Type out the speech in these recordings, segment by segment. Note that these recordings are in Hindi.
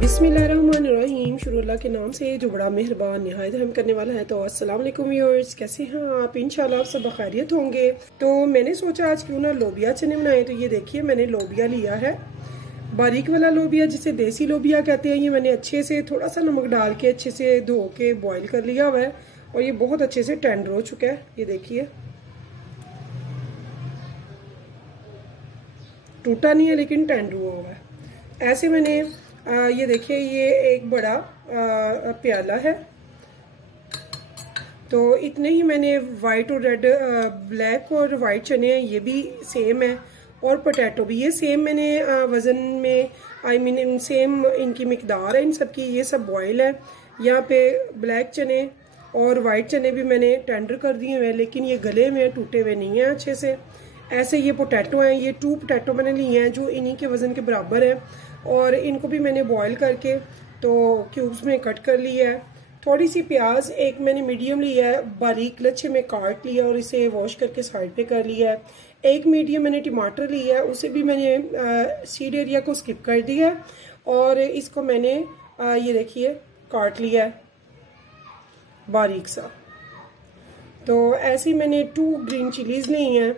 बिस्मिल्लाहिर्रहमानिर्रहीम। शुरू अल्लाह के नाम से जो बड़ा मेहरबान निहायत रहम करने वाला है। तो अस्सलाम वालेकुम व्यूअर्स, कैसे हैं आप? इंशाल्लाह आप सब बखैरियत होंगे। तो मैंने सोचा आज क्यों ना लोबिया चने बनाए। तो ये देखिए मैंने लोबिया लिया है, बारीक वाला लोबिया जिसे देसी लोबिया कहते हैं। ये मैंने अच्छे से थोड़ा सा नमक डाल के अच्छे से धो के बॉयल कर लिया हुआ है और ये बहुत अच्छे से टेंडर हो चुका है। ये देखिए टूटा नहीं है लेकिन टेंडर हुआ हुआ है। ऐसे मैंने ये देखिए ये एक बड़ा प्याला है। तो इतने ही मैंने वाइट और रेड, ब्लैक और वाइट चने हैं, ये भी सेम है। और पोटैटो भी ये सेम मैंने वज़न में मीन सेम इनकी मिकदार है इन सब की। ये सब बॉयल है। यहाँ पे ब्लैक चने और वाइट चने भी मैंने टेंडर कर दिए हुए हैं, लेकिन ये गले हुए हैं, टूटे हुए नहीं हैं अच्छे से। ऐसे ये पोटैटो हैं, ये 2 पोटैटो मैंने लिए हैं जो इन्हीं के वज़न के बराबर है। और इनको भी मैंने बॉयल करके तो क्यूब्स में कट कर लिया है। थोड़ी सी प्याज एक मैंने मीडियम लिया है, बारीक लच्छे में काट लिया और इसे वॉश करके साइड पे कर लिया है। एक मीडियम मैंने टमाटर लिया है, उसे भी मैंने सीड एरिया को स्किप कर दिया है और इसको मैंने ये देखिए काट लिया है बारीक सा। तो ऐसी मैंने 2 ग्रीन चिलीज ली हैं।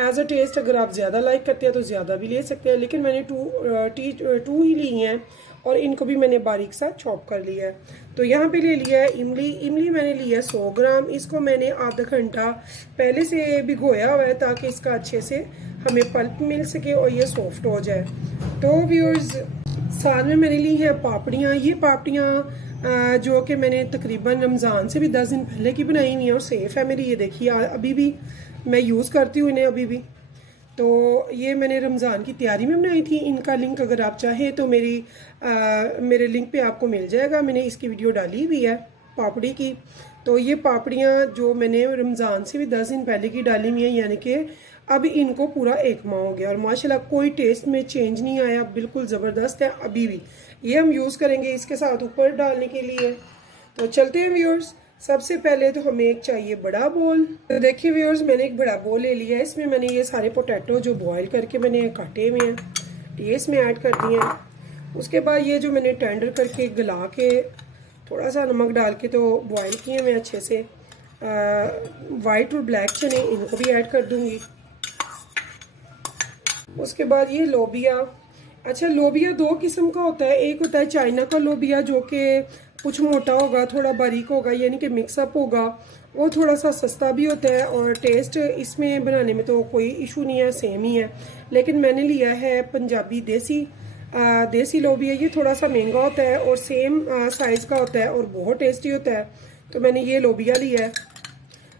एज अ टेस्ट अगर आप ज़्यादा लाइक करते हैं तो ज़्यादा भी ले सकते हैं, लेकिन मैंने 2 ही ली हैं और इनको भी मैंने बारीक सा चॉप कर लिया है। तो यहाँ पे ले लिया है इमली। इमली मैंने लिया है 100 ग्राम। इसको मैंने आधा घंटा पहले से भिगोया हुआ है ताकि इसका अच्छे से हमें पल्प मिल सके और ये सॉफ्ट हो जाए। तो व्यूअर्स साथ में मैंने ली हैं पापड़ियाँ। ये पापड़ियाँ जो कि मैंने तकरीबन रमज़ान से भी 10 दिन पहले की बनाई हुई हैं और सेफ़ है मेरी। ये देखिए अभी भी मैं यूज़ करती हूँ इन्हें अभी भी। तो ये मैंने रमज़ान की तैयारी में बनाई थी। इनका लिंक अगर आप चाहें तो मेरे लिंक पे आपको मिल जाएगा। मैंने इसकी वीडियो डाली हुई है पापड़ी की। तो ये पापड़ियाँ जो मैंने रमज़ान से भी 10 दिन पहले की डाली हुई हैं, यानी कि अब इनको पूरा 1 माह हो गया और माशाल्लाह कोई टेस्ट में चेंज नहीं आया, बिल्कुल ज़बरदस्त है अभी भी। ये हम यूज़ करेंगे इसके साथ ऊपर डालने के लिए। तो चलते हैं व्यूअर्स। सबसे पहले तो हमें एक चाहिए बड़ा बोल। तो देखिए व्यूअर्स मैंने एक बड़ा बोल ले लिया है। इसमें मैंने ये सारे पोटैटो जो बॉईल करके मैंने काटे हुए हैं ये इसमें ऐड कर दिए हैं। उसके बाद ये जो मैंने टेंडर करके गला के थोड़ा सा नमक डाल के तो बॉईल किए हुए अच्छे से वाइट और ब्लैक चने इनको भी ऐड कर दूंगी। उसके बाद ये लोबिया। अच्छा लोबिया 2 किस्म का होता है। एक होता है चाइना का लोबिया जो कि कुछ मोटा होगा, थोड़ा बारीक होगा, यानी कि मिक्सअप होगा। वो थोड़ा सा सस्ता भी होता है और टेस्ट इसमें बनाने में तो कोई इशू नहीं है, सेम ही है। लेकिन मैंने लिया है पंजाबी देसी लोबिया। ये थोड़ा सा महंगा होता है और सेम साइज़ का होता है और बहुत टेस्टी होता है। तो मैंने ये लोबिया लिया है।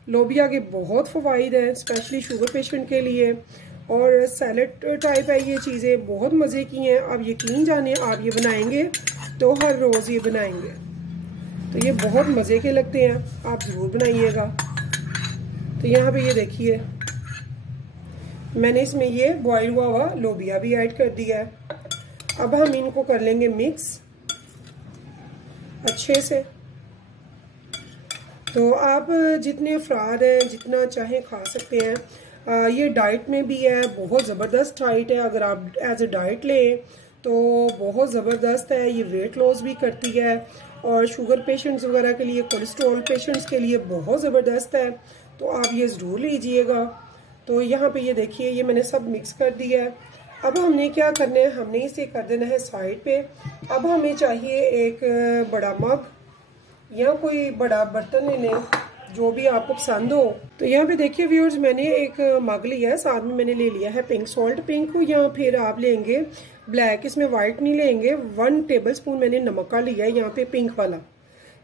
लोबिया के बहुत फ़वाइद हैं, स्पेशली शुगर पेशेंट के लिए। और सैलेड टाइप है ये चीज़ें, बहुत मज़े की हैं। आप यकीन जाने आप ये बनाएंगे तो हर रोज़ ये बनाएंगे तो ये बहुत मज़े के लगते हैं, आप ज़रूर बनाइएगा। तो यहाँ पे ये देखिए मैंने इसमें ये बॉयल हुआ लोबिया भी ऐड कर दिया है। अब हम इनको कर लेंगे मिक्स अच्छे से। तो आप जितने अफराद हैं जितना चाहें खा सकते हैं। ये डाइट में भी है, बहुत ज़बरदस्त डाइट है। अगर आप एज ए डाइट लें तो बहुत ज़बरदस्त है। ये वेट लॉस भी करती है और शुगर पेशेंट्स वगैरह के लिए, कोलेस्ट्रॉल पेशेंट्स के लिए बहुत ज़बरदस्त है। तो आप ये ज़रूर लीजिएगा। तो यहाँ पे ये देखिए ये मैंने सब मिक्स कर दिया है। अब हमने क्या करना है, हमने इसे कर देना है साइड पे। अब हमें चाहिए एक बड़ा मग या कोई बड़ा बर्तन ले लें जो भी आपको पसंद हो। तो यहाँ पे देखिए व्यूअर्स मैंने एक मग लिया है, साथ में मैंने ले लिया है पिंक सॉल्ट। पिंक या फिर आप लेंगे ब्लैक, इसमें वाइट नहीं लेंगे। 1 टेबलस्पून मैंने नमक का लिया है यहाँ पे पिंक वाला।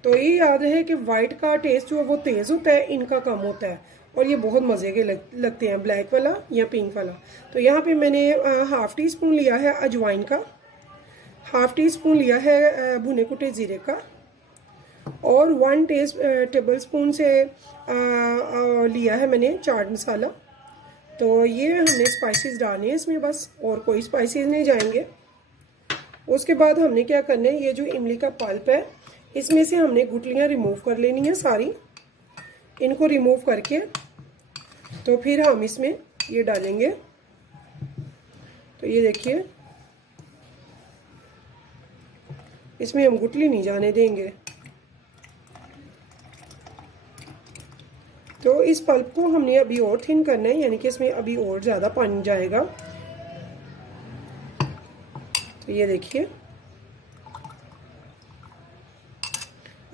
तो ये याद रहे कि वाइट का टेस्ट जो है वो तेज़ होता है, इनका कम होता है और ये बहुत मज़े के लगते हैं, ब्लैक वाला या पिंक वाला। तो यहाँ पे मैंने ½ टीस्पून लिया है अजवाइन का, ½ टीस्पून लिया है भुने कुटे ज़ीरे का और 1 टेबलस्पून से लिया है मैंने चाट मसाला। तो ये हमने स्पाइसेस डालने हैं इसमें बस, और कोई स्पाइसेस नहीं जाएंगे। उसके बाद हमने क्या करना है, ये जो इमली का पल्प है इसमें से हमने गुठलियाँ रिमूव कर लेनी है सारी। इनको रिमूव करके तो फिर हम इसमें ये डालेंगे। तो ये देखिए इसमें हम गुठली नहीं जाने देंगे। तो इस पल्प को हमने अभी और थिन करना है, यानी कि इसमें अभी और ज़्यादा पानी जाएगा। तो ये देखिए,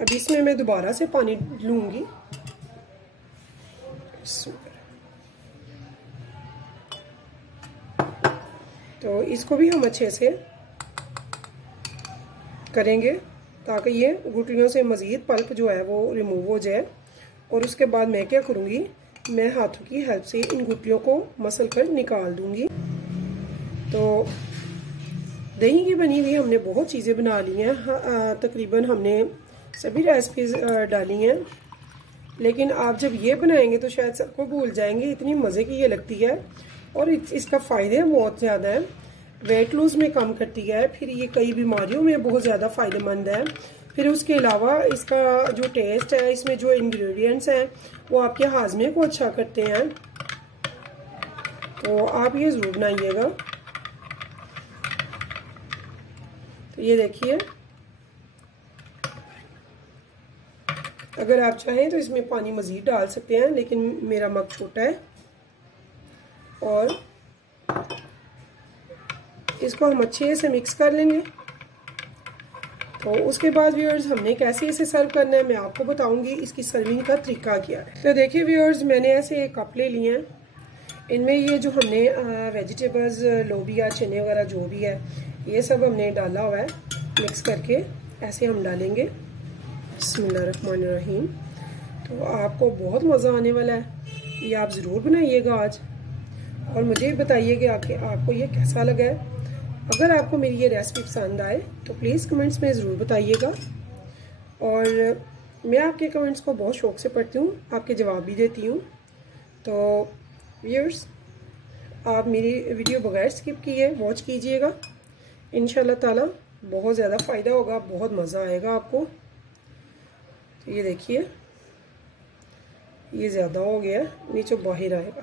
अब इसमें मैं दोबारा से पानी लूंगी। तो इसको भी हम अच्छे से करेंगे ताकि ये गुठलियों से मज़ीद पल्प जो है वो रिमूव हो जाए। और उसके बाद मैं क्या करूँगी, मैं हाथों की हेल्प से इन गुठलियों को मसल कर निकाल दूँगी। तो दही की बनी हुई हमने बहुत चीज़ें बना ली हैं, तकरीबन हमने सभी रेसिपीज़ डाली हैं, लेकिन आप जब ये बनाएंगे तो शायद सबको भूल जाएंगे, इतनी मज़े की ये लगती है। और इसका फ़ायदे बहुत ज़्यादा है, वेट लूज़ में कम करती है, फिर ये कई बीमारियों में बहुत ज़्यादा फ़ायदेमंद है। फिर उसके अलावा इसका जो टेस्ट है, इसमें जो इंग्रेडिएंट्स हैं वो आपके हाजमे को अच्छा करते हैं। तो आप ये ज़रूर बनाइएगा। तो ये देखिए, अगर आप चाहें तो इसमें पानी मज़ीद डाल सकते हैं, लेकिन मेरा मग छोटा है। और इसको हम अच्छे से मिक्स कर लेंगे। तो उसके बाद व्यूअर्स हमने कैसे इसे सर्व करना है मैं आपको बताऊंगी, इसकी सर्विंग का तरीका क्या है। तो देखिए व्यूअर्स, मैंने ऐसे एक कप ले लिए हैं, इनमें ये जो हमने वेजिटेबल्स, लोबिया, चने वगैरह जो भी है ये सब हमने डाला हुआ है, मिक्स करके ऐसे हम डालेंगे। बिस्मिल्लाहिर्रहमानिर्रहीम। तो आपको बहुत मज़ा आने वाला है, ये आप ज़रूर बनाइएगा आज और मुझे बताइए कि आपको ये कैसा लगा है। अगर आपको मेरी ये रेसिपी पसंद आए तो प्लीज़ कमेंट्स में ज़रूर बताइएगा। और मैं आपके कमेंट्स को बहुत शौक़ से पढ़ती हूँ, आपके जवाब भी देती हूँ। तो व्यूअर्स, आप मेरी वीडियो बगैर स्किप किए वॉच कीजिएगा, इंशाल्लाह ताला बहुत ज़्यादा फ़ायदा होगा, बहुत मज़ा आएगा आपको। तो ये देखिए, ये ज़्यादा हो गया, नीचे बाहर आएगा।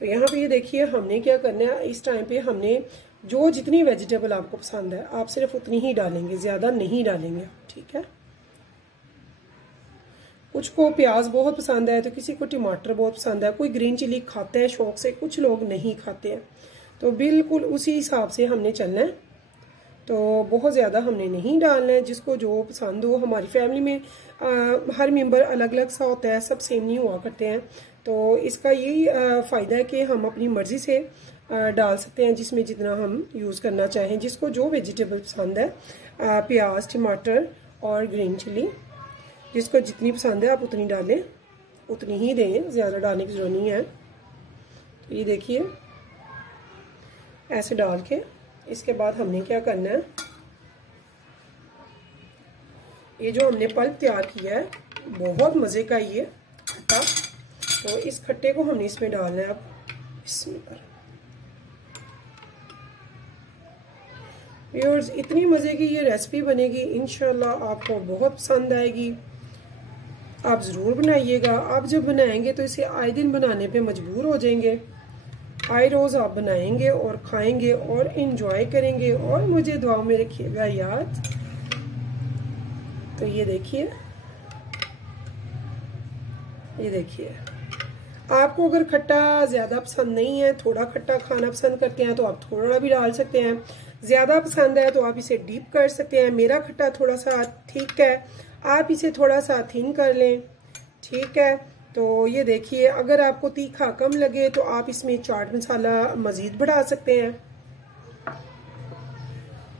तो यहाँ पे ये देखिए, हमने क्या करना है, इस टाइम पे हमने जो जितनी वेजिटेबल आपको पसंद है आप सिर्फ उतनी ही डालेंगे, ज़्यादा नहीं डालेंगे, ठीक है। कुछ को प्याज बहुत पसंद है, तो किसी को टमाटर बहुत पसंद है, कोई ग्रीन चिली खाता है शौक से, कुछ लोग नहीं खाते हैं। तो बिल्कुल उसी हिसाब से हमने चलना है। तो बहुत ज़्यादा हमने नहीं डालना है, जिसको जो पसंद हो। हमारी फैमिली में हर मेंबर अलग अलग सा होता है, सब सेम नहीं हुआ करते हैं। तो इसका यही फ़ायदा है कि हम अपनी मर्ज़ी से डाल सकते हैं, जिसमें जितना हम यूज़ करना चाहें, जिसको जो वेजिटेबल पसंद है, प्याज, टमाटर और ग्रीन चिली, जिसको जितनी पसंद है आप उतनी डालें, उतनी ही दें, ज़्यादा डालने की ज़रूरत नहीं है। तो ये देखिए, ऐसे डाल के इसके बाद हमने क्या करना है, ये जो हमने पल्प तैयार किया है बहुत मज़े का ये खट्टा, तो इस खट्टे को हमने इसमें डालना है अब। बिस्मिल्लाह। व्यूअर्स, इतनी मज़े की ये रेसिपी बनेगी, इंशाल्लाह आपको बहुत पसंद आएगी। आप ज़रूर बनाइएगा। आप जब बनाएंगे तो इसे आए दिन बनाने पे मजबूर हो जाएंगे। आए रोज़ आप बनाएंगे और खाएंगे और इंजॉय करेंगे और मुझे दुआ में रखिएगा याद। तो ये देखिए, ये देखिए, आपको अगर खट्टा ज़्यादा पसंद नहीं है, थोड़ा खट्टा खाना पसंद करते हैं तो आप थोड़ा भी डाल सकते हैं। ज़्यादा पसंद है तो आप इसे डीप कर सकते हैं। मेरा खट्टा थोड़ा सा ठीक है, आप इसे थोड़ा सा थिन कर लें, ठीक है। तो ये देखिए, अगर आपको तीखा कम लगे तो आप इसमें चाट मसाला मज़ीद बढ़ा सकते हैं।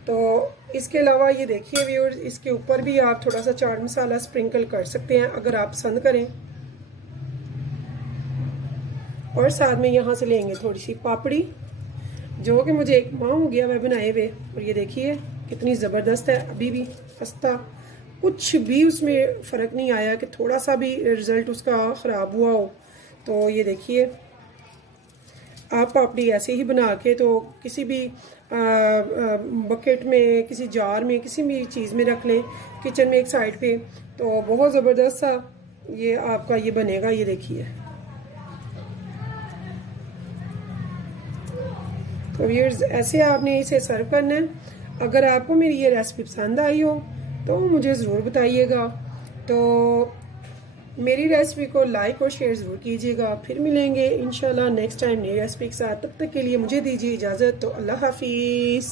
तो इसके अलावा ये देखिए व्यूअर्स, इसके ऊपर भी आप थोड़ा सा चाट मसाला स्प्रिंकल कर सकते हैं अगर आप पसंद करें। और साथ में यहाँ से लेंगे थोड़ी सी पापड़ी, जो कि मुझे 1 माह हो गया मैं बनाए हुए। और ये देखिए कितनी ज़बरदस्त है, अभी भी खस्ता, कुछ भी उसमें फ़र्क नहीं आया कि थोड़ा सा भी रिज़ल्ट उसका ख़राब हुआ हो। तो ये देखिए, आप पापड़ी ऐसे ही बना के तो किसी भी बकेट में, किसी जार में, किसी भी चीज़ में रख लें, किचन में एक साइड पे, तो बहुत ज़बरदस्त सा ये आपका ये बनेगा। ये देखिए, तो व्यूअर्स ऐसे आपने इसे सर्व करना है। अगर आपको मेरी ये रेसिपी पसंद आई हो तो मुझे ज़रूर बताइएगा। तो मेरी रेसिपी को लाइक और शेयर ज़रूर कीजिएगा। फिर मिलेंगे इंशाल्लाह नेक्स्ट टाइम नई रेसिपी के साथ। तब तक के लिए मुझे दीजिए इजाज़त। तो अल्लाह हाफिज़।